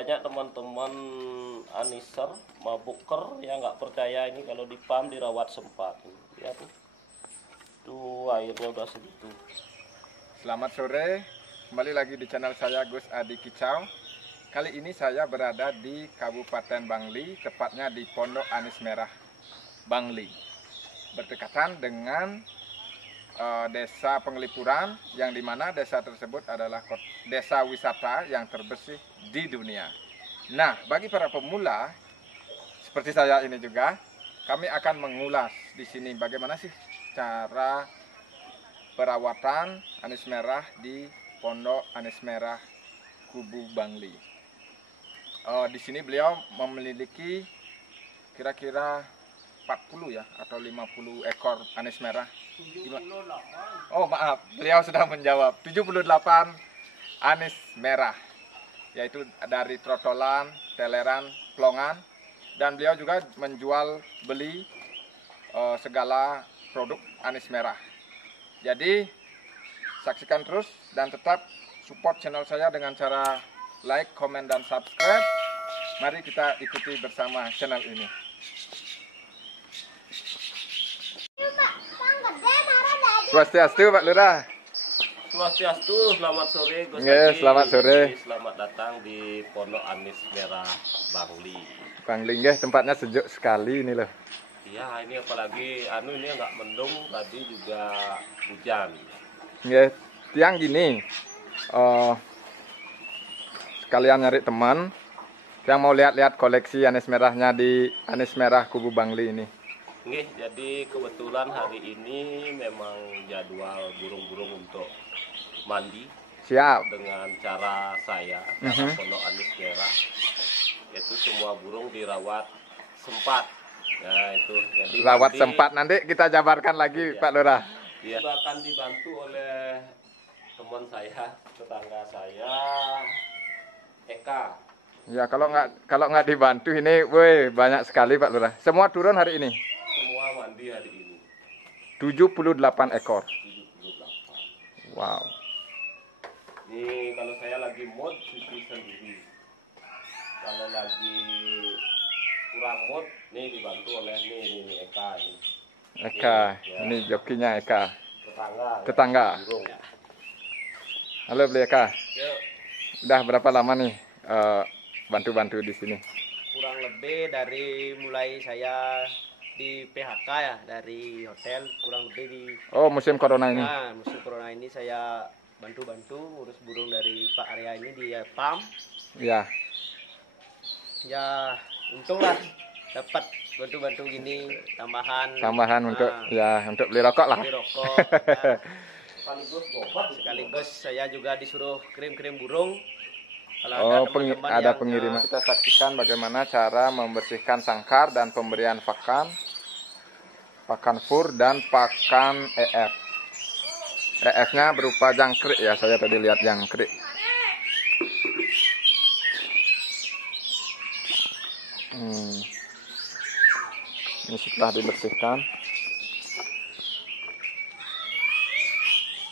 banyak teman-teman aniser, mabuker yang nggak percaya ini kalau di pam dirawat sempat. Lihat tuh airnya udah segitu. Selamat sore, kembali lagi di channel saya Gus Adi Kicau. Kali ini saya berada di Kabupaten Bangli, tepatnya di Pondok Anis Merah, Bangli. Berdekatan dengan desa Penglipuran, yang dimana desa tersebut adalah desa wisata yang terbersih di dunia. Nah, bagi para pemula seperti saya ini juga, kami akan mengulas di sini bagaimana sih cara perawatan anis merah di Pondok Anis Merah Kubu Bangli. Di sini beliau memiliki kira-kira 40 ya atau 50 ekor anis merah. 78. Oh maaf, beliau sudah menjawab 78 anis merah, yaitu dari trotolan, teleran, plongan, dan beliau juga menjual beli segala produk anis merah. Jadi saksikan terus dan tetap support channel saya dengan cara like, komen, dan subscribe. Mari kita ikuti bersama channel ini. Swastiastu Pak Lurah. Swastiastu, selamat sore Gus Yes, Adi. selamat sore. Selamat datang di Pondok Anis Merah Bangli. Bangli nggih, tempatnya sejuk sekali ini loh. Iya, ini apalagi ini nggak mendung, tadi juga hujan. Nggih, tiang gini. Sekalian nyari teman yang mau lihat-lihat koleksi anis merahnya di Anis Merah Kubu Bangli ini. Nih, jadi kebetulan hari ini memang jadwal burung-burung untuk mandi. Siap. Dengan cara saya, cara Pondok Anis Merah, itu semua burung dirawat sempat. Nah itu, jadi rawat mandi, sempat, nanti kita jabarkan lagi ya, Pak Lurah. Dia akan dibantu oleh teman saya, tetangga saya, Eka. Ya kalau nggak dibantu ini, woi banyak sekali Pak Lurah. Semua turun hari ini. Semua mandi hari ini. 78 ekor. 78. Wow. Ini kalau saya lagi mood cuci sendiri. Kalau lagi kurang mood, nih dibantu oleh nih Eka ini. Eka, ini jokinya Eka. Tetangga. Burung. Halo Beli Eka. Yuk. Udah berapa lama nih bantu-bantu di sini? Kurang lebih dari mulai saya di PHK ya, dari hotel, kurang lebih di musim corona ini. Nah, musim corona ini saya bantu-bantu ngurus burung dari Pak Arya ini di PAM. Ya. Ya, untunglah dapat bantu-bantu gini, tambahan untuk beli rokok lah. Beli rokok. Ya. Sekaligus saya juga disuruh kirim-kirim burung. Kalau ada pengiriman. Kita saksikan bagaimana cara membersihkan sangkar dan pemberian pakan fur dan pakan EF. EF-nya berupa jangkrik ya, saya tadi lihat jangkrik. Ini setelah dibersihkan.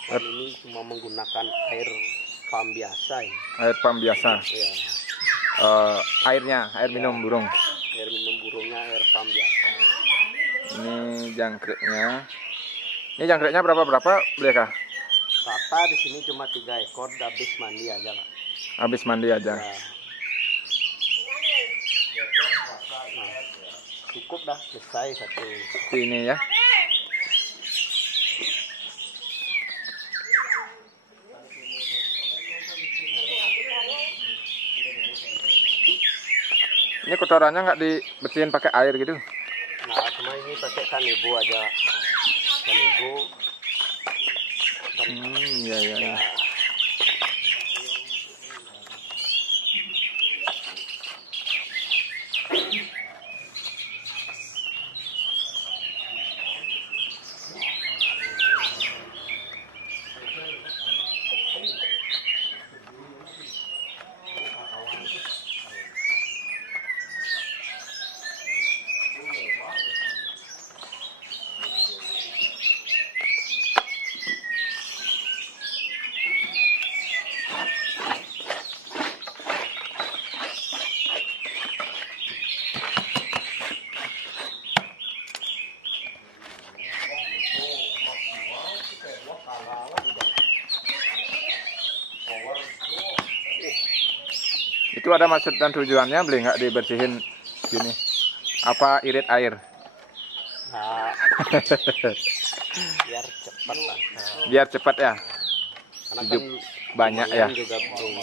Ini cuma menggunakan air pam biasa ya. Air pam biasa. Ya. Air minum burung. Air minum burungnya air pam biasa. Ini jangkriknya. Ini jangkriknya berapa Beli Kak? Rata di sini cuma 3 ekor, habis mandi aja Pak. Habis mandi aja. Ya. Nah, cukup dah, selesai satu. Seperti ini ya. Ini kotorannya nggak dibersihin pakai air gitu? Nah, cuma ini pakai kanebo aja. Kanebo. Iya. Itu ada maksud dan tujuannya, beli nggak dibersihin gini? Apa irit air? Nah, biar cepat lah. Nah, Biar cepat ya. karena Hidup kan banyak ya. lumayan juga burung.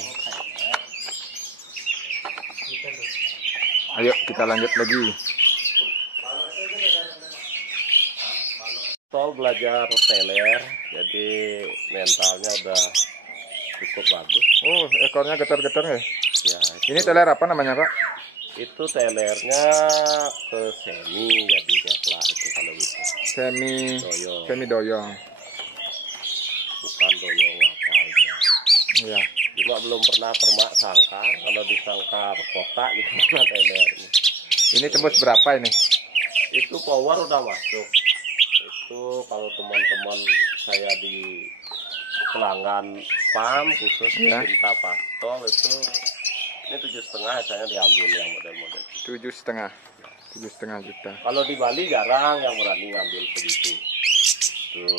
Ayo kita lanjut lagi. Tol belajar teler, jadi mentalnya udah cukup bagus. Oh, ekornya getar-getar ya. Ya, Ini teler apa namanya, Pak? itu telernya ke semi, jadi lah itu kalau gitu. Semi Doyong, doyong. bukan doyong lapalnya. Iya. Cuma belum pernah termak sangkar, kalau disangkar kotak gimana telernya. Ini tembus berapa ini? Itu power udah masuk. Itu kalau teman-teman saya di pelanggan PAM khusus Ya. cinta pastol itu ini 7,5 saya diambil yang model-model. 7,5 juta. Kalau di Bali jarang yang berani ngambil segitu. Tuh.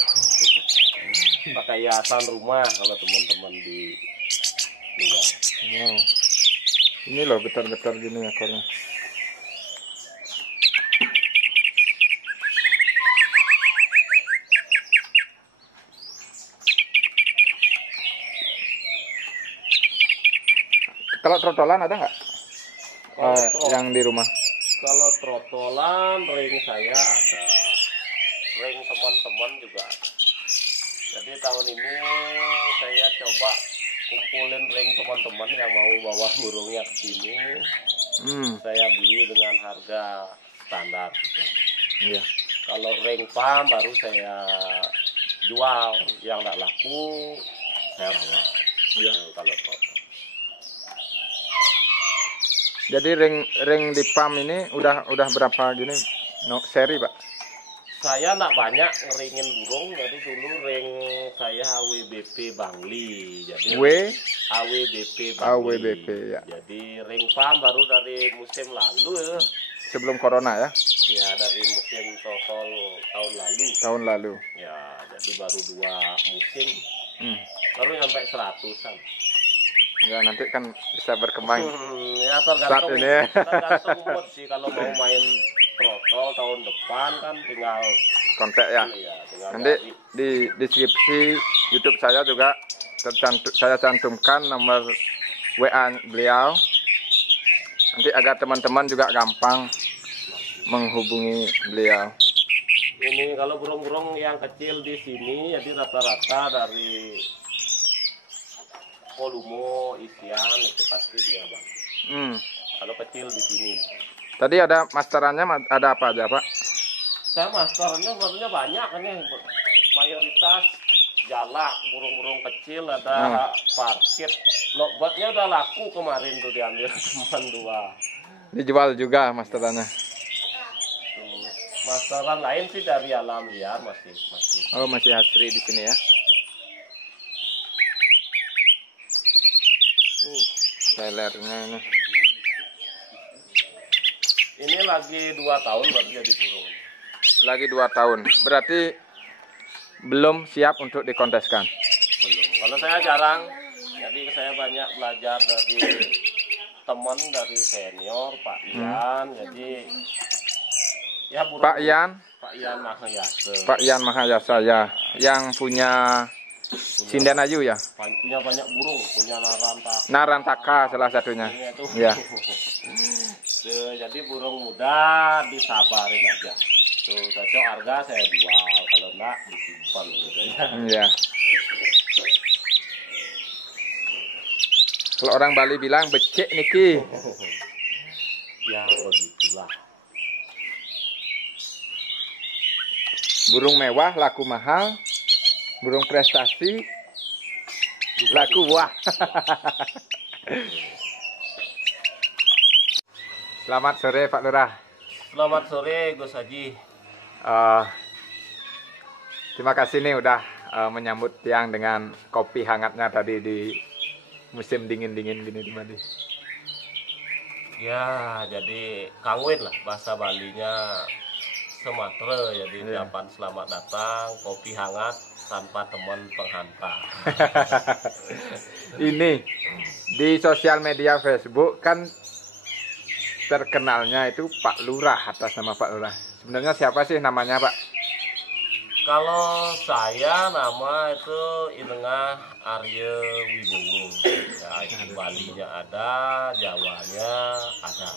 Pakai hiasan rumah kalau teman-teman di luar. Wow. Ini loh getar-getar gini ekornya. Kalau trotolan ada nggak? Yang di rumah. Kalau trotolan ring saya ada, ring teman-teman juga ada. Jadi tahun ini saya coba kumpulin ring teman-teman yang mau bawa burungnya ke sini. Saya beli dengan harga standar. Iya. Kalau ring PAM baru saya jual, yang nggak laku saya rawat. Iya. Kalau trotolan. Jadi ring di PAM ini udah berapa gini? No, seri, Pak? Saya nak banyak ngeringin burung, jadi dulu ring saya AWBP Bangli. Jadi AWBP Bangli. AWBP ya. Jadi ring PAM baru dari musim lalu ya. Sebelum corona ya? Ya dari musim total tahun lalu. Tahun lalu. Ya jadi baru 2 musim, baru sampai 100-an. Ya nanti kan bisa berkembang. Ya Saat ini. tergantung mood sih, kalau mau main protol tahun depan kan tinggal Kontak ya. tinggal Nanti cari. di deskripsi YouTube saya juga saya cantumkan nomor WA beliau. Nanti agar teman-teman juga gampang menghubungi beliau. Ini kalau burung-burung yang kecil di sini jadi rata-rata dari volume isian itu pasti dia, Bang. Kalau kecil di sini. Tadi ada masterannya, ada apa aja, Pak? Saya masternya sebenarnya banyak ini. Mayoritas jalak, burung-burung kecil, ada parkit. Lovebird-nya udah laku kemarin tuh diambil teman 2. Dijual juga masterannya. Masteran lain sih dari alam liar masih. Oh, masih asri di sini ya. Telernya ini. Ini lagi 2 tahun baru jadi burung. Lagi 2 tahun. Berarti belum siap untuk dikonteskan. Belum. Kalau saya jarang, jadi saya banyak belajar dari teman, dari senior Pak Ian. Jadi ya burung. Pak Ian Mahayasa. Pak Ian Mahayasa ya, yang punya Sinden Ayu ya. Punya banyak burung, punya Narantaka salah satunya. Ya. Tuh, jadi burung muda disabarin aja. Tuh, cocok harga saya jual, kalau enggak disimpan gitu ya. Iya. Kalau orang Bali bilang becek niki. Ya begitulah. Burung mewah laku mahal, burung prestasi laku wah. Selamat sore Pak Lurah. Selamat sore Gus Haji. Terima kasih nih udah menyambut tiang dengan kopi hangatnya tadi di musim dingin-dingin gini di Bali. Ya, jadi kangwin lah bahasa Balinya Sumatera, jadi Iya. ucapan selamat datang, kopi hangat tanpa teman penghantar. Ini di sosial media Facebook kan terkenalnya itu Pak Lurah, atas nama Pak Lurah. Sebenarnya siapa sih namanya, Pak? Kalau saya nama itu Inengah Arya Wibowo. Ya, itu Balinya ada, Jawanya ada.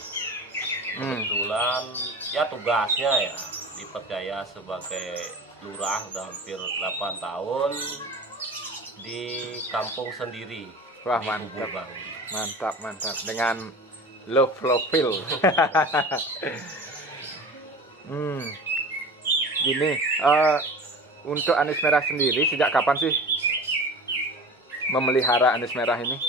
Kebetulan ya tugasnya ya dipercaya sebagai lurah udah hampir 8 tahun di kampung sendiri. Wah, di mantap. Kubur Bangli. Mantap, mantap. Dengan low profile. Gini, untuk anis merah sendiri sejak kapan sih memelihara anis merah ini?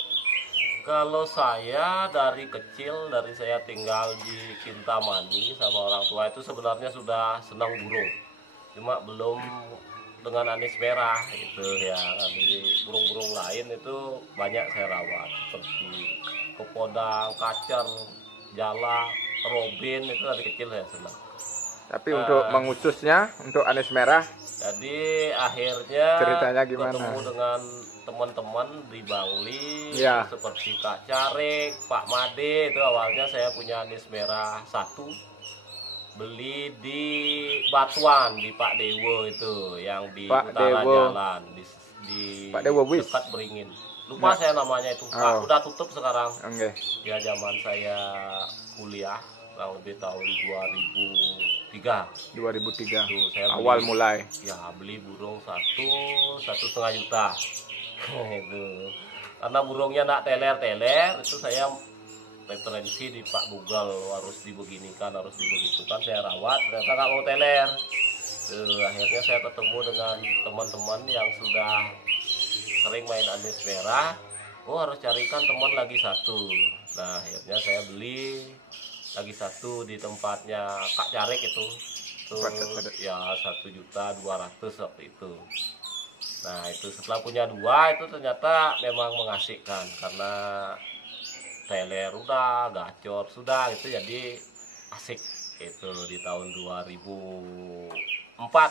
Kalau saya dari kecil, dari saya tinggal di Kintamani sama orang tua itu sebenarnya sudah senang burung. Cuma belum dengan anis merah itu ya. Di burung-burung lain itu banyak saya rawat seperti kepodang, kacer, jalak, robin itu dari kecil saya senang. Tapi untuk mengususnya, untuk anis merah, Jadi akhirnya ceritanya gimana? ketemu dengan teman-teman di Bangli, Ya. seperti Kak Carik, Pak Made. Itu awalnya saya punya anis merah 1, beli di Batuan di Pak Dewo itu, yang di Pak utara Dewo. jalan di Pak Dewo Wis. dekat Beringin. Lupa saya namanya itu. Pak, Oh. udah tutup sekarang. Oke. Ya zaman saya kuliah kurang lebih tahun 2003. 2003 Tuh, saya beli. awal mulai. Ya beli burung 1,5 juta. Itu karena burungnya nak teler itu saya referensi di Pak Google, harus dibeginikan, harus dibegitukan, saya rawat ternyata nggak mau teler. Akhirnya saya ketemu dengan teman-teman yang sudah sering main anis merah. Oh, harus carikan teman lagi satu. Nah akhirnya saya beli lagi satu di tempatnya Kak Carik itu. Ya 1.200.000 waktu itu. Nah itu setelah punya 2 itu ternyata memang mengasihkan karena teler udah, gacor sudah, itu jadi asik. Itu di tahun 2004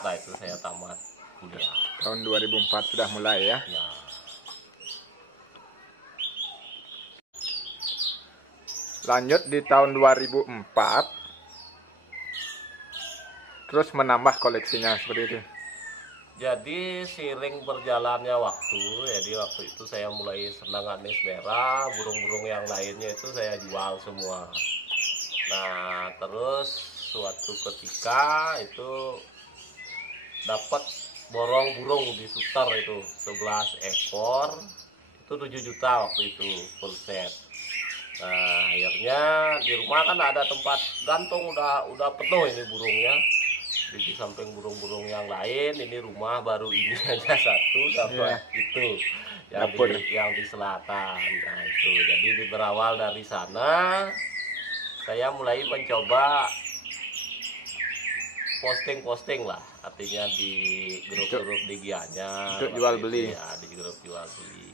lah itu saya tamat kuliah. Tahun 2004 sudah mulai ya. Ya. Lanjut di tahun 2004, terus menambah koleksinya seperti itu. Jadi seiring berjalannya waktu, jadi waktu itu saya mulai senang anis merah, burung-burung yang lainnya itu saya jual semua. Nah terus suatu ketika itu dapat borong burung di Suter itu 11 ekor, itu 7 juta waktu itu full set. Nah akhirnya di rumah kan ada tempat gantung, udah penuh ini burungnya. Di samping burung-burung yang lain, ini rumah baru ini aja satu sama itu yang di selatan. Nah itu jadi berawal dari sana saya mulai mencoba posting lah, artinya di grup-grup di Gianyar untuk jual beli ya, di grup jual beli.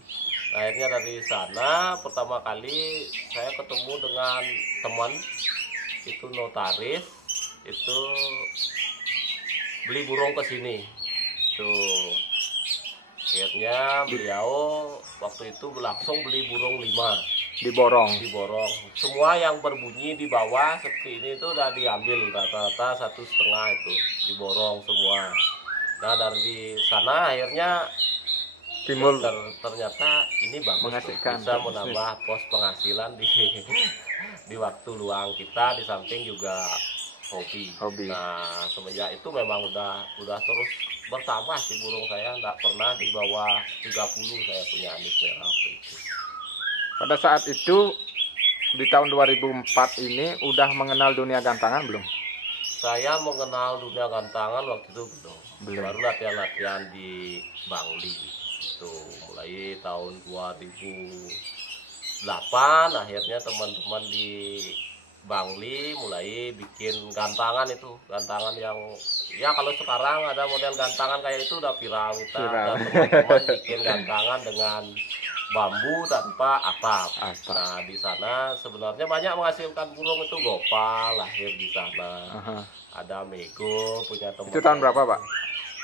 Nah, akhirnya dari sana pertama kali saya ketemu dengan teman itu notaris, itu beli burung ke sini tuh. Akhirnya beliau waktu itu langsung beli burung 5 diborong. Semua yang berbunyi di bawah seperti ini itu udah diambil, rata-rata 1,5 itu diborong semua. Nah dari sana akhirnya Timbul ternyata ini bagus, mengasihkan, bisa menambah pos penghasilan di waktu luang kita, di samping juga hobi. Nah semenjak itu memang udah terus bertambah sih burung saya, nggak pernah di bawah 30 saya punya anis merah waktu itu. Pada saat itu di tahun 2004 ini udah mengenal dunia gantangan belum? Saya mengenal dunia gantangan waktu itu belum. Baru latihan-latihan di Bangli itu mulai tahun 2008. Akhirnya teman-teman di Bangli mulai bikin gantangan yang ya kalau sekarang ada model gantangan kayak itu udah viral. Kita teman-teman bikin gantangan dengan bambu tanpa atap. Atap. Nah di sana sebenarnya banyak menghasilkan burung itu, gopal lahir di sana. Aha. Ada mego punya teman. Itu tahun berapa, Pak?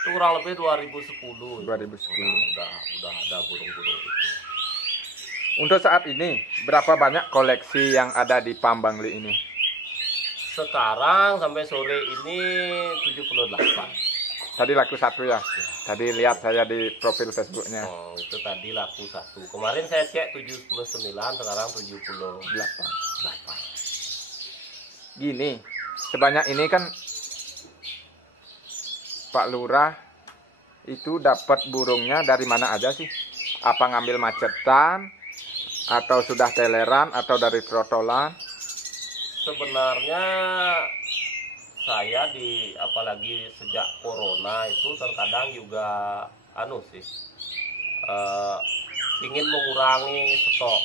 Itu kurang lebih 2010. 2010. Udah ada burung-burung itu. Untuk saat ini berapa banyak koleksi yang ada di Pam Bangli ini? Sekarang sampai sore ini 78. Tadi laku 1 ya? Tadi lihat saya di profil Facebooknya. Oh, itu tadi laku 1. Kemarin saya cek 79, sekarang 78. Gini, sebanyak ini kan Pak Lurah itu dapat burungnya dari mana aja sih? Apa ngambil macetan, atau sudah teleran, atau dari trotolan? Sebenarnya saya apalagi sejak corona itu terkadang juga ingin mengurangi stok.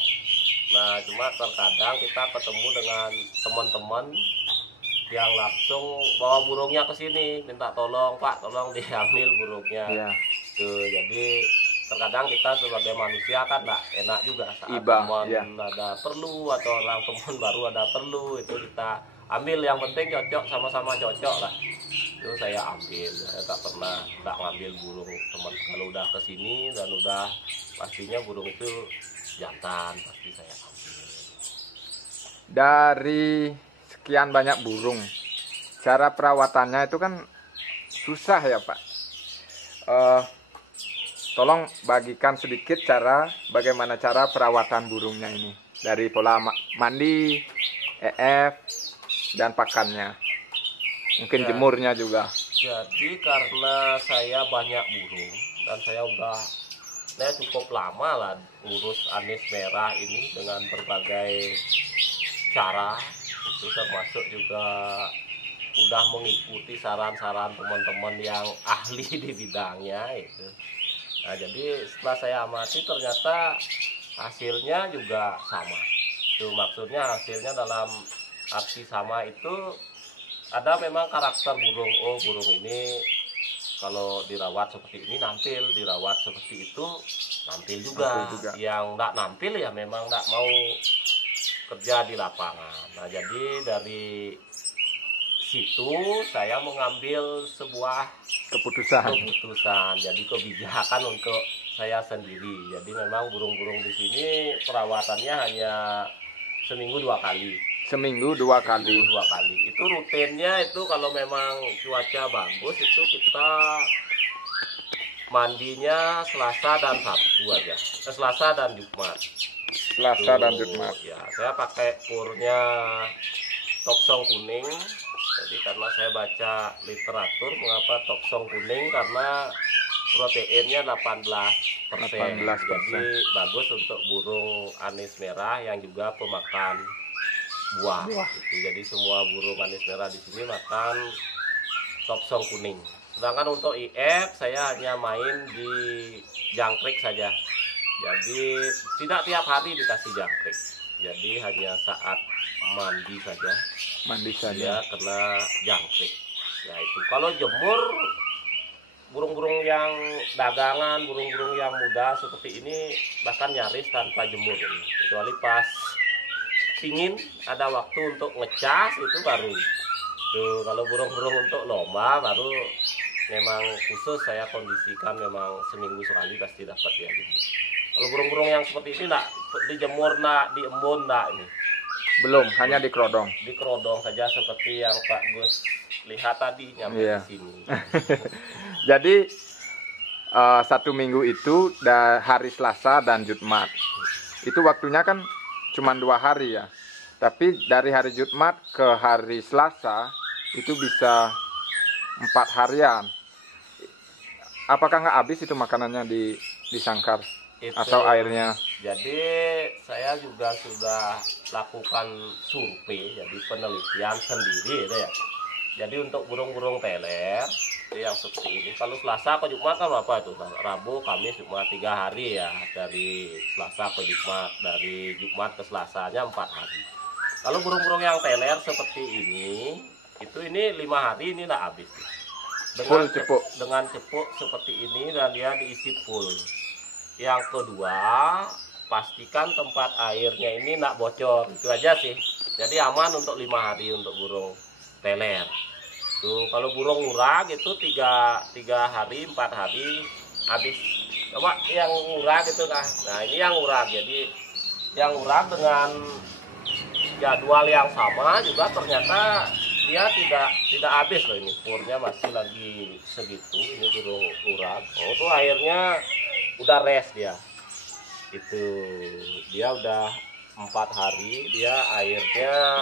Nah cuma terkadang kita ketemu dengan teman-teman yang langsung bawa burungnya ke sini, minta tolong Pak, tolong diambil burungnya. Iya. Tuh, jadi terkadang kita sebagai manusia kan nggak enak juga saat Iba, teman iya. ada perlu atau orang teman baru ada perlu, itu kita ambil, yang penting cocok, sama-sama cocok lah. Itu saya ambil, saya tak pernah nggak ngambil burung teman. Kalau udah kesini dan udah pastinya burung itu jantan, pasti saya ambil. Dari sekian banyak burung, cara perawatannya itu kan susah ya Pak. Tolong bagikan sedikit bagaimana cara perawatan burungnya ini. Dari pola mandi, dan pakannya. Mungkin Ya. jemurnya juga. Jadi karena saya banyak burung dan saya cukup lama lah ngurus anis merah ini dengan berbagai cara, itu termasuk juga udah mengikuti saran-saran teman-teman yang ahli di bidangnya itu. Nah jadi setelah saya amati ternyata hasilnya juga sama. Itu maksudnya hasilnya dalam arti sama itu ada memang karakter burung. Oh burung ini kalau dirawat seperti ini nampil, dirawat seperti itu nampil juga. Yang nggak nampil ya memang nggak mau kerja di lapangan. Nah jadi dari situ saya mengambil sebuah keputusan, jadi kebijakan untuk saya sendiri. Jadi memang burung-burung di sini perawatannya hanya seminggu 2 kali. Seminggu 2 kali. Itu rutinnya itu kalau memang cuaca bagus itu kita mandinya Selasa dan Sabtu aja. Selasa dan Jumat. Ya, saya pakai purnya toksong kuning. Jadi karena saya baca literatur mengapa toksong kuning, karena proteinnya 18%. Jadi bagus untuk burung anis merah yang juga pemakan buah. Gitu. Jadi semua burung anis merah di sini makan toksong kuning. Sedangkan untuk IF saya hanya main di jangkrik saja. Jadi tidak tiap hari dikasih jangkrik. Jadi hanya saat mandi saja. Dia kena jangkrik. Ya itu. Kalau jemur burung-burung yang dagangan, burung-burung yang muda seperti ini bahkan nyaris tanpa jemur ini. Kecuali pas dingin ada waktu untuk ngecas itu baru. Tuh, kalau burung-burung untuk lomba baru memang khusus saya kondisikan, memang seminggu sekali pasti dapat ya jemur. Kalau burung-burung yang seperti ini enggak dijemur, enggak diembun, enggak ini. Belum, hanya dikerodong. Dikerodong saja seperti yang Pak Gus lihat tadi nyampe di sini. Jadi 1 minggu itu hari Selasa dan Jumat. Itu waktunya kan cuma 2 hari ya. Tapi dari hari Jumat ke hari Selasa itu bisa 4 harian. Apakah nggak habis itu makanannya di sangkar atau airnya? Jadi saya juga sudah lakukan survei, jadi penelitian sendiri ya. Jadi untuk burung-burung teler yang seperti ini, kalau Selasa ke Jumat kan berapa itu? Rabu, Kamis, Jumat 3 hari ya. Dari Selasa ke Jumat, dari Jumat ke Selasanya 4 hari. Kalau burung-burung yang teler seperti ini 5 hari ini tidak habis. Dengan cepuk seperti ini dan dia diisi full. Yang kedua, pastikan tempat airnya ini nak bocor, itu aja sih. Jadi aman untuk 5 hari untuk burung teler. Tuh kalau burung urag itu 3 hari 4 hari habis. Coba yang urag itu nah ini yang urag. Jadi yang urag dengan jadwal yang sama juga ternyata dia tidak habis loh, ini purnya masih lagi segitu. Ini burung urag. Oh tuh airnya udah rest dia. Itu dia udah 4 hari dia airnya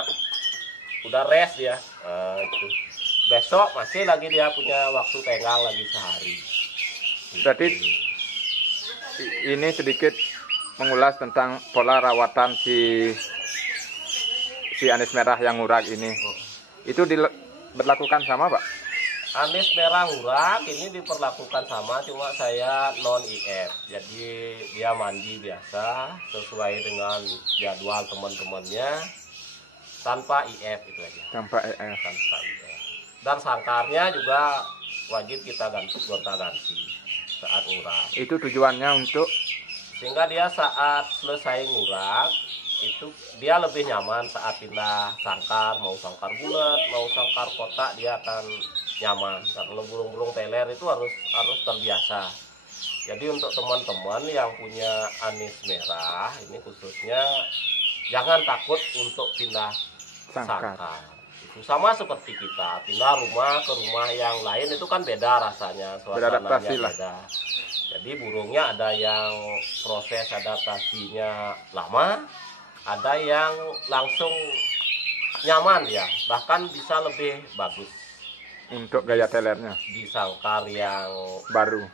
udah rest dia. Nah, itu. Besok masih lagi dia punya waktu tenggang lagi sehari. Berarti ini sedikit mengulas tentang pola rawatan si anis merah yang urag ini. Itu berlakukan sama, Pak? Anis merah urag ini diperlakukan sama, cuma saya non IF. Jadi dia mandi biasa sesuai dengan jadwal teman-temannya tanpa IF itu aja. Tanpa EF. Tanpa IF. Dan sangkarnya juga wajib kita gonta-ganti saat ngurag. Itu tujuannya untuk Sehingga dia saat selesai ngurag itu dia lebih nyaman saat pindah sangkar, mau sangkar bulat, mau sangkar kotak, dia akan nyaman. Karena burung-burung teler itu harus terbiasa. Jadi untuk teman-teman yang punya anis merah ini khususnya jangan takut untuk pindah sangkar. Itu sama seperti kita pindah rumah ke rumah yang lain, itu kan beda rasanya, suasananya beda. Jadi burungnya ada yang proses adaptasinya lama, ada yang langsung nyaman ya, bahkan bisa lebih bagus Untuk gaya telernya di sangkar yang baru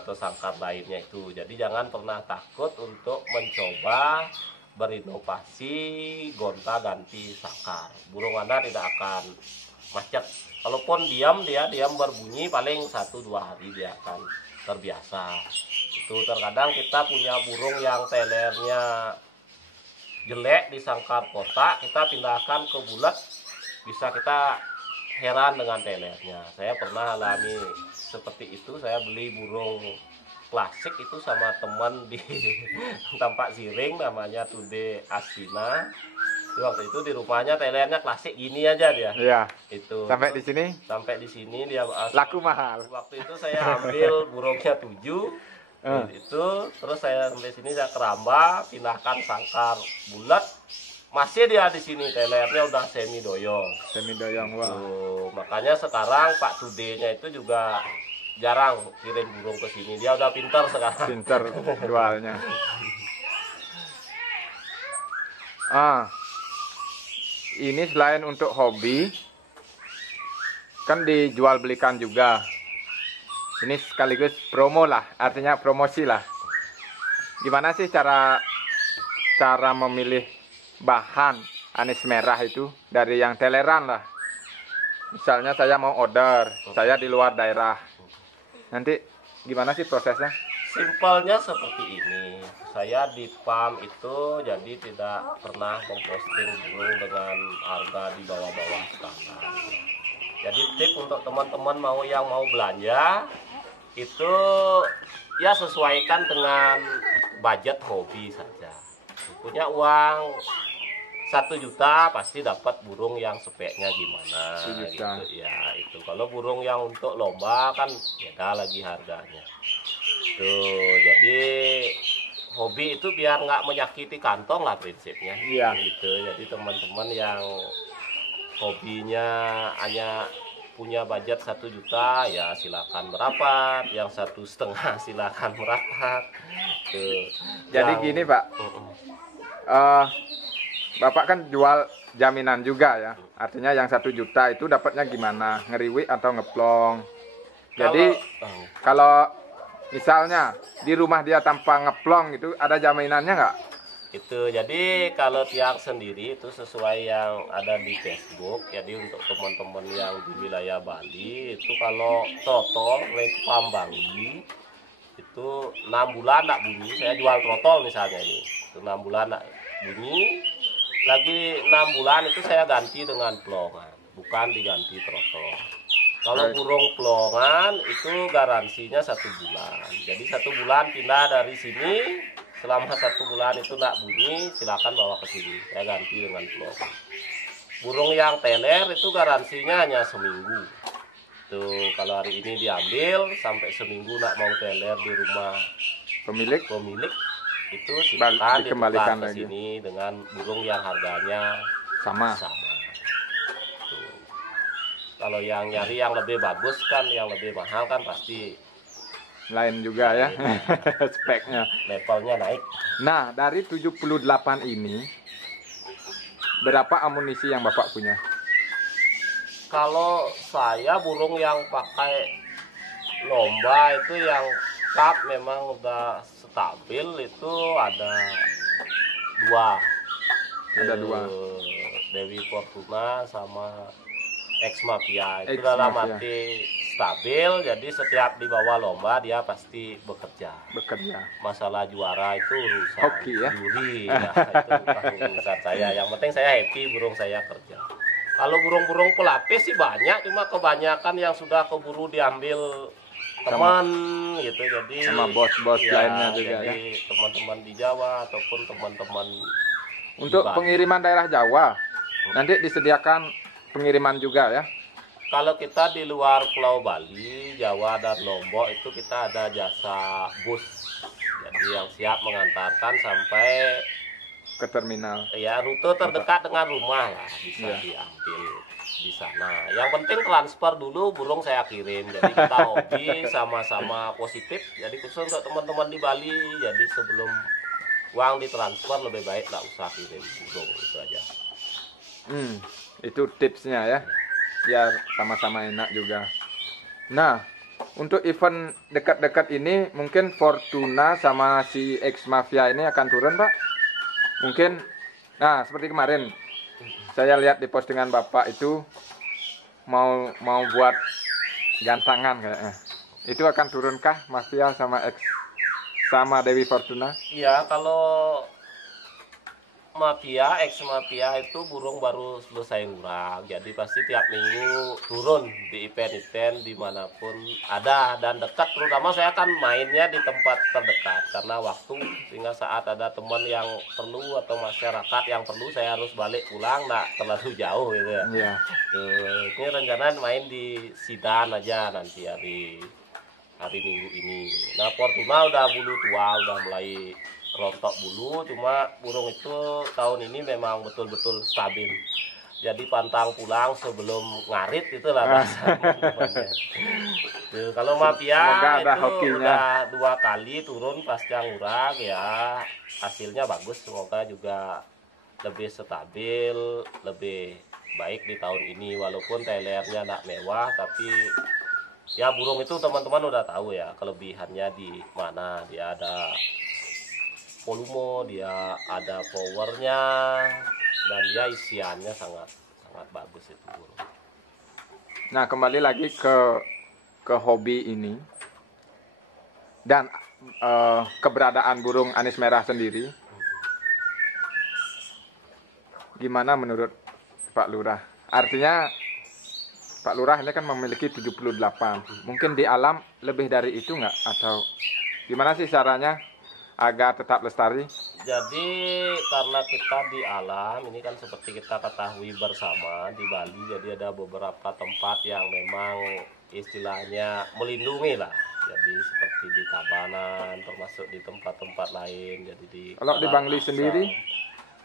atau sangkar lainnya itu. Jadi jangan pernah takut untuk mencoba berinovasi gonta-ganti sangkar. Burung Anda tidak akan macet. Kalaupun diam berbunyi paling 1-2 hari dia akan terbiasa. Itu terkadang kita punya burung yang telernya jelek di sangkar kotak, kita pindahkan ke bulat, bisa kita heran dengan telernya. Saya pernah alami seperti itu. Saya beli burung klasik itu sama teman di Tampak Siring, namanya Tude Aspina. Waktu itu di rumahnya telernya klasik gini aja dia. Iya. Itu. Sampai di sini dia laku mahal. Waktu itu saya ambil burungnya 7. Itu terus saya sampai sini saya keramba, pindahkan sangkar bulat. Masih dia di sini telernya udah semi doyong. Semi doyong, wah. Makanya sekarang Pak Tude-nya itu juga jarang kirim burung ke sini. Dia udah pintar sekarang. Pintar jualnya. Ini selain untuk hobi, kan dijual belikan juga. Ini sekaligus promo lah, artinya promosi lah. Gimana sih cara memilih bahan anis merah itu dari yang teleran lah? Misalnya saya mau order, saya di luar daerah. Nanti gimana sih prosesnya? Simpelnya seperti ini. Saya di farm itu jadi tidak pernah memposting burung dengan harga di bawah-bawah standar. Jadi tip untuk teman-teman yang mau belanja itu ya sesuaikan dengan budget hobi saja. Punya uang 1 juta pasti dapat burung yang speknya gimana gitu ya. Itu kalau burung yang untuk lomba kan beda lagi harganya. Tuh, jadi hobi itu biar nggak menyakiti kantong lah prinsipnya. Iya. Gitu. Jadi teman-teman yang hobinya hanya punya budget 1 juta ya silakan merapat, yang 1,5 silakan merapat. Tuh. Jadi gini Pak, Bapak kan jual jaminan juga ya. Artinya yang 1 juta itu dapatnya gimana? Ngeriwi atau ngeplong? Jadi kalau misalnya di rumah dia tanpa ngeplong itu ada jaminannya nggak? Itu jadi kalau tiang sendiri itu sesuai yang ada di Facebook. Jadi untuk teman-teman yang di wilayah Bali itu kalau trotol Repam Bali itu 6 bulan tak bunyi. Saya jual trotol misalnya ini, itu 6 bulan tak bunyi. Lagi 6 bulan itu saya ganti dengan plongan, bukan diganti trotol. Kalau burung plongan itu garansinya 1 bulan. Jadi 1 bulan pindah dari sini selama 1 bulan itu nak bunyi, silakan bawa ke sini, saya ganti dengan vlog. Burung yang teler itu garansinya hanya seminggu. Tuh, kalau hari ini diambil sampai seminggu nak mau teler di rumah Pemilik itu silakan dikembalikan ditukar ke lagi. sini dengan burung yang harganya sama. sama. Tuh. Kalau yang nyari yang lebih bagus kan, yang lebih mahal kan pasti Lain juga ya speknya. levelnya naik. Nah, dari 78 ini berapa amunisi yang Bapak punya? Kalau saya burung yang pakai lomba itu yang cup memang udah stabil itu ada 2. Ada 2. Dewi Fortuna sama Ex Mafia itu Ex dalam Mafia. arti stabil, jadi setiap dibawa lomba dia pasti bekerja. Masalah juara itu urusan Hoki ya? juri, ya, itu bukan urusan saya. Yang penting saya happy burung saya kerja. Kalau burung-burung pelapis sih banyak, cuma kebanyakan yang sudah keburu diambil teman gitu, jadi Sama bos-bos ya, lainnya juga ya. jadi teman-teman di Jawa ataupun teman-teman Untuk di Bali. pengiriman daerah Jawa, nanti disediakan pengiriman juga ya. Kalau kita di luar Pulau Bali, Jawa dan Lombok itu kita ada jasa bus, jadi yang siap mengantarkan sampai Ke terminal. ya rute terdekat dengan rumah lah, bisa Iya. diambil di sana. Yang penting transfer dulu burung saya kirim. Jadi kita hobi sama-sama positif. Jadi khusus untuk teman-teman di Bali, jadi sebelum uang ditransfer lebih baik nggak usah kirim burung, itu aja. Itu tipsnya ya. Biar sama-sama enak juga. Nah, untuk event dekat-dekat ini mungkin Fortuna sama si Ex Mafia ini akan turun, Pak. Mungkin, nah seperti kemarin saya lihat di postingan Bapak itu mau buat gantangan kayaknya. Itu akan turunkah Mafia sama Ex sama Dewi Fortuna? Iya, kalau Mafia, Ex Mafia itu burung baru selesai ngurang, jadi pasti tiap minggu turun di event-event dimanapun ada dan dekat. Terutama saya kan mainnya di tempat terdekat karena waktu, sehingga saat ada teman yang perlu atau masyarakat yang perlu saya harus balik pulang, nggak terlalu jauh gitu ya. Iya. Ini rencana main di Sidan aja nanti hari Minggu ini. Nah, Fortuna udah bulu tua, udah mulai rontok bulu, cuma burung itu tahun ini memang betul-betul stabil. Jadi pantang pulang sebelum ngarit, itulah bahasa teman-temannya. Tuh, kalau Mafia Semoga ada itu hokinya. udah 2 kali turun pasca ngurang, ya hasilnya bagus. Semoga juga lebih stabil, lebih baik di tahun ini. Walaupun telernya nggak mewah, tapi ya burung itu teman-teman udah tahu ya kelebihannya di mana. Dia ada volume, dia ada powernya, dan dia isiannya sangat bagus itu burung. Nah, kembali lagi ke hobi ini dan keberadaan burung anis merah sendiri. Gimana menurut Pak Lurah? Artinya Pak Lurah ini kan memiliki 78. Mungkin di alam lebih dari itu nggak? Atau gimana sih caranya agar tetap lestari? Jadi karena kita di alam ini kan seperti kita ketahui bersama di Bali, jadi ada beberapa tempat yang memang istilahnya melindungi lah. Jadi seperti di Tabanan, termasuk di tempat-tempat lain. Jadi Kalau di Bangli sendiri?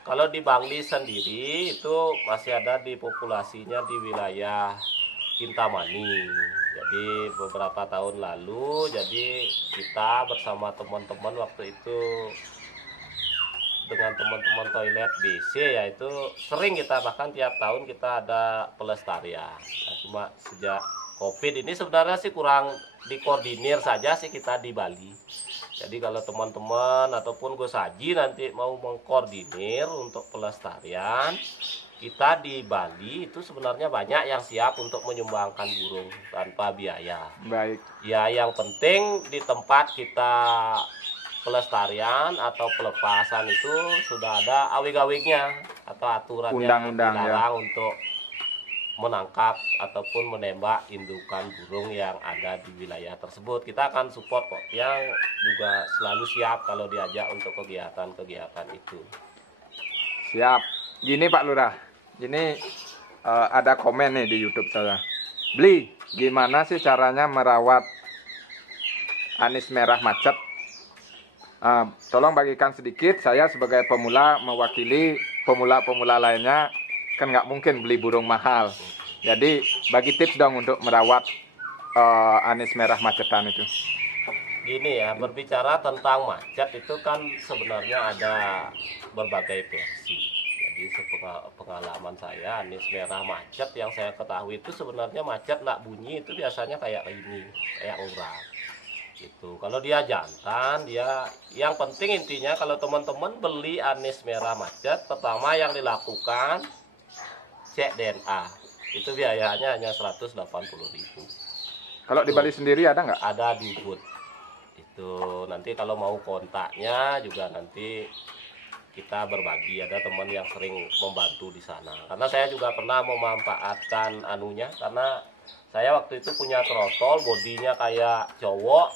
Kalau di Bangli sendiri itu masih ada di populasinya di wilayah Kintamani. Jadi beberapa tahun lalu, jadi kita bersama teman-teman waktu itu dengan teman-teman toilet BC, yaitu sering kita bahkan tiap tahun kita ada pelestarian. Nah, cuma sejak COVID ini sebenarnya sih kurang dikoordinir saja sih kita di Bali. Jadi kalau teman-teman ataupun Gus Haji nanti mau mengkoordinir untuk pelestarian, kita di Bali itu sebenarnya banyak yang siap untuk menyumbangkan burung tanpa biaya. Baik. Ya, yang penting di tempat kita pelestarian atau pelepasan itu sudah ada awig-awignya atau aturannya Undang-undang, ya. dilarang untuk menangkap ataupun menembak indukan burung yang ada di wilayah tersebut. Kita akan support kok, yang juga selalu siap kalau diajak untuk kegiatan-kegiatan itu. Siap. Gini Pak Lurah, ini ada komen nih di YouTube saya. Bli, gimana sih caranya merawat anis merah macet? Tolong bagikan sedikit, saya sebagai pemula mewakili pemula-pemula lainnya, kan nggak mungkin beli burung mahal. Jadi bagi tips dong untuk merawat anis merah macetan itu. Gini ya, berbicara tentang macet itu kan sebenarnya ada berbagai versi. Jadi pengalaman saya, anis merah macet yang saya ketahui itu sebenarnya macet nggak bunyi itu biasanya kayak ini, kayak urat. Gitu. Kalau dia jantan, dia yang penting intinya kalau teman-teman beli anis merah macet, pertama yang dilakukan cek DNA. Itu biayanya hanya 180.000. Kalau di Bali sendiri ada nggak? Ada di Ubud. Itu nanti kalau mau kontaknya juga nanti kita berbagi, ada teman yang sering membantu di sana. Karena saya juga pernah memanfaatkan anunya, karena saya waktu itu punya trotol, bodinya kayak cowok,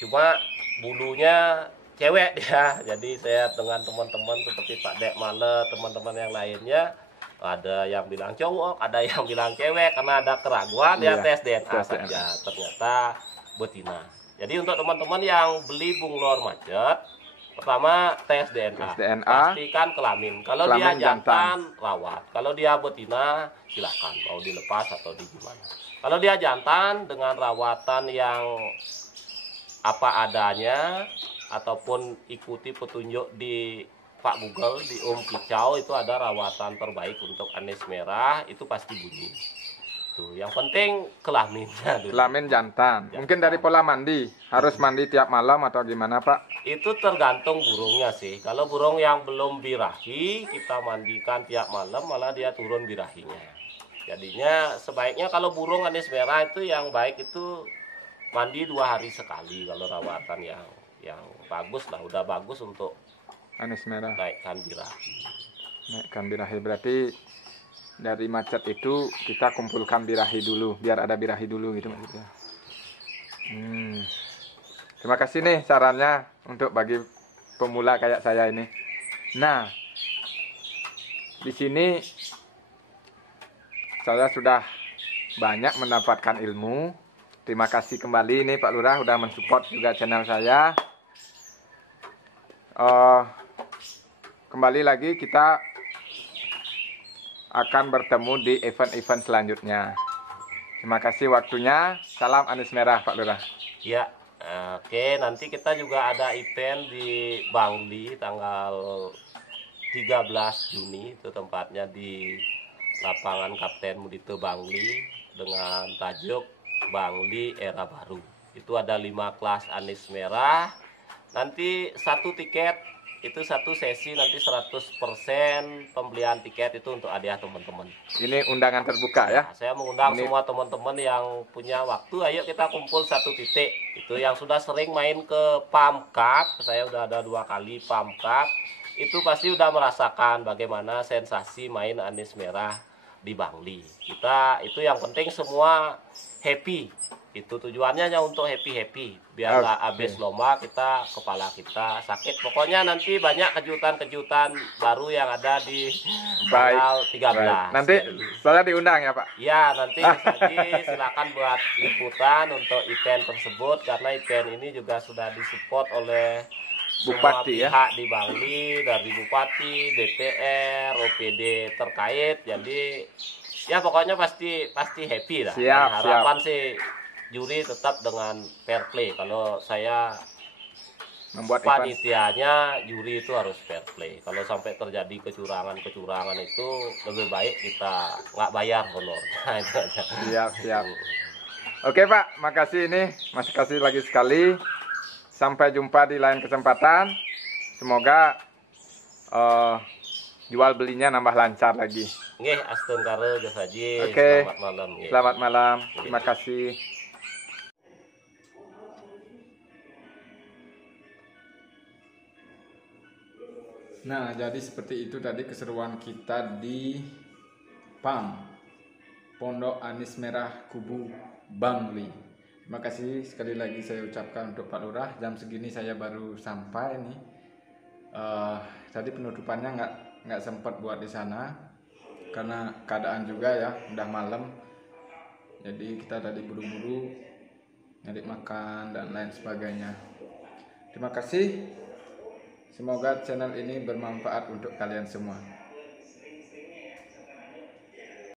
cuma bulunya cewek dia. Jadi saya dengan teman-teman seperti Pak Dek Male, teman-teman yang lainnya, ada yang bilang cowok, ada yang bilang cewek, karena ada keraguan ya tes DNA saja, ternyata betina. Jadi untuk teman-teman yang beli bunglon macet, pertama tes DNA, pastikan kelamin. Kalau dia jantan, rawat. Kalau dia betina, silahkan mau dilepas atau di gimana. Kalau dia jantan dengan rawatan yang apa adanya ataupun ikuti petunjuk di Pak Google, di Om Kicau itu ada rawatan terbaik untuk anis merah, itu pasti bunyi. Tuh, yang penting kelaminnya dulu. Kelamin jantan. Mungkin dari pola mandi, harus mandi tiap malam atau gimana Pak? Itu tergantung burungnya sih. Kalau burung yang belum birahi, kita mandikan tiap malam, malah dia turun birahinya. Jadinya sebaiknya kalau burung anis merah itu yang baik itu mandi 2 hari sekali. Kalau rawatan yang bagus lah, udah bagus untuk anis merah. Naikkan birahi. Naikkan birahi berarti dari macet itu kita kumpulkan birahi dulu, biar ada birahi dulu gitu maksudnya. Terima kasih nih sarannya untuk bagi pemula kayak saya ini. Nah, di sini saya sudah banyak mendapatkan ilmu. Terima kasih kembali nih Pak Lurah udah mensupport juga channel saya. Kembali lagi kita akan bertemu di event-event selanjutnya. Terima kasih waktunya. Salam anis merah Pak Lurah. Ya, oke, nanti kita juga ada event di Bangli tanggal 13 Juni, itu tempatnya di lapangan Kapten Mudito Bangli dengan tajuk Bangli Era Baru. Itu ada 5 kelas anis merah. Nanti satu tiket itu satu sesi, nanti 100% pembelian tiket itu untuk hadiah teman-teman. Ini undangan terbuka ya? Saya mengundang semua teman-teman yang punya waktu, ayo kita kumpul satu titik. Itu yang sudah sering main ke Pam Cup, saya udah ada 2 kali Pam Cup, itu pasti udah merasakan bagaimana sensasi main anis merah di Bangli. Kita itu yang penting semua happy. Itu tujuannya hanya untuk happy-happy. Biar nggak habis lomba kepala kita sakit. Pokoknya nanti banyak kejutan-kejutan baru yang ada di tanggal 13. Nanti saya diundang ya Pak? Ya, nanti silakan buat liputan untuk event tersebut. Karena event ini juga sudah disupport oleh Bupati semua pihak di Bangli, dari Bupati, DPR, OPD terkait. Jadi ya pokoknya pasti happy lah. Siap, harapan sih juri tetap dengan fair play. Kalau saya membuat panitianya, juri itu harus fair play. Kalau sampai terjadi kecurangan itu lebih baik kita nggak bayar honor. Siap. Oke Pak, makasih ini, masih kasih lagi sekali. Sampai jumpa di lain kesempatan. Semoga jual belinya nambah lancar lagi. Nggih, astun karo jasaji. Oke. Selamat malam. Selamat malam. Terima kasih. Nah, jadi seperti itu tadi keseruan kita di PAM, Pondok Anis Merah Kubu Bangli. Terima kasih sekali lagi saya ucapkan untuk Pak Lurah. Jam segini saya baru sampai nih. Tadi penutupannya nggak sempat buat di sana karena keadaan juga ya udah malam. Jadi kita tadi buru-buru nyari makan dan lain sebagainya. Terima kasih. Semoga channel ini bermanfaat untuk kalian semua.